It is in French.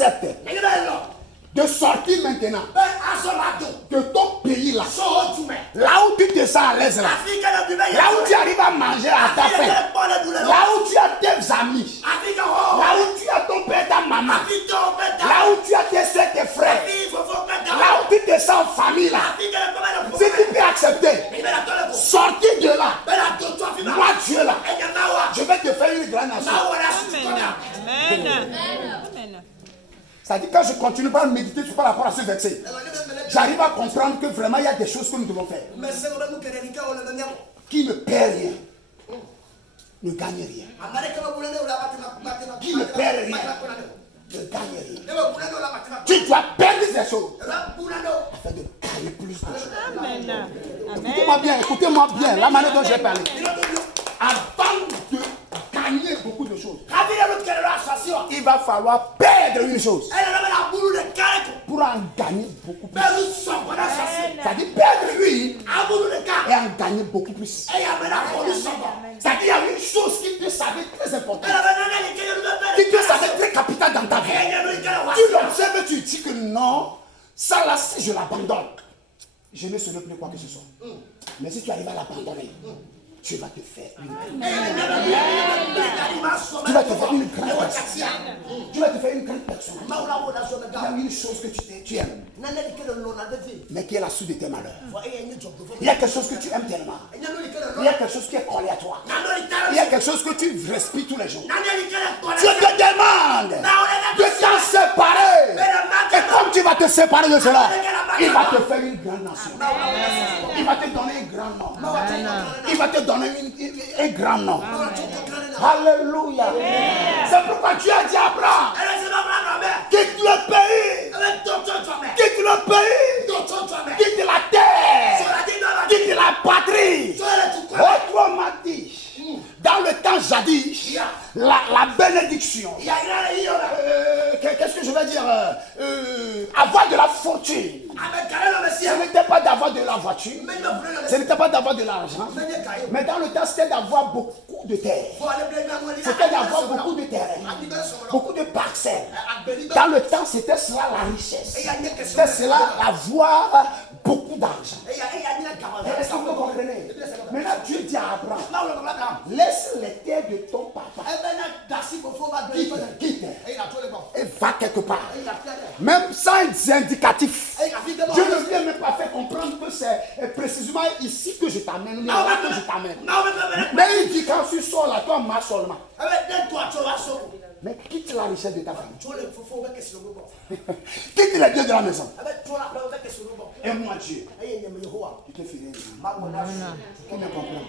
acceptes de sortir maintenant de ton pays là, là où tu te sens à l'aise là, là où tu arrives à manger à ta faim, là où tu as tes amis, là où tu as ton père, ta maman, là où tu as tes soeurs, tes frères, là où tu te sens en famille là, si tu peux accepter, sortir de là, moi Dieu là, je vais te faire une grande nation. Amen. Ça dit quand je continue par méditer par rapport à ce verset, j'arrive à comprendre que vraiment il y a des choses que nous devons faire qui ne perd rien, ne gagne rien. Qui ne perd rien, ne gagne rien. Tu dois perdre des choses afin de gagner plus de choses. Amen. Écoutez-moi bien, la manière dont j'ai parlé. Avant de gagner beaucoup de choses, il va falloir perdre une chose pour en gagner beaucoup plus. C'est-à-dire perdre lui et en gagner beaucoup plus. C'est-à-dire qu'il y a une chose qui te savait très importante, qui te savait très capitale dans ta vie. Tu l'observes, tu dis que non, ça là, si je l'abandonne, je ne serai plus quoi que ce soit. Mais si tu arrives à l'abandonner, tu vas te faire une tu vas te faire une grande personne. Tu vas te faire une grande personne. Il y a une chose que tu aimes, mais qui est la source de tes malheurs. Il y a quelque chose que tu aimes tellement. Il y a quelque chose qui est collé à toi. Il y a quelque chose que tu respires tous les jours. Tu te demandes de t'en séparer. Et comme tu vas te séparer de cela, il va te faire une grande nation. Il va te donner un grand nom. Il va te donner un grand nom. Alléluia. C'est pourquoi tu as dit à Abraham, quitte le pays. Quitte le pays. Quitte la terre. Quitte la patrie. Autrement dit, dans le temps jadis, la bénédiction, qu'est-ce que je vais dire, avoir de la fortune, ce n'était pas d'avoir de la voiture, ce n'était pas d'avoir de l'argent, mais dans le temps c'était d'avoir beaucoup de terre, c'était d'avoir beaucoup de terrain, beaucoup de parcelles. Dans le temps c'était cela la richesse, c'était cela avoir beaucoup d'argent. Est-ce que vous comprenez? Maintenant Dieu dit à Abraham, laisse les terres de ton papa, quitte et va quelque part. Même sans indicatif. Dieu ne lui a même pas fait comprendre que c'est précisément ici que je t'amène, là que je t'amène. Mais il dit quand tu sors là, toi marche seulement. Mais quitte la richesse de ta famille. Quitte les dieux de la maison. Et moi Dieu, tu te ferais. Qui me comprend?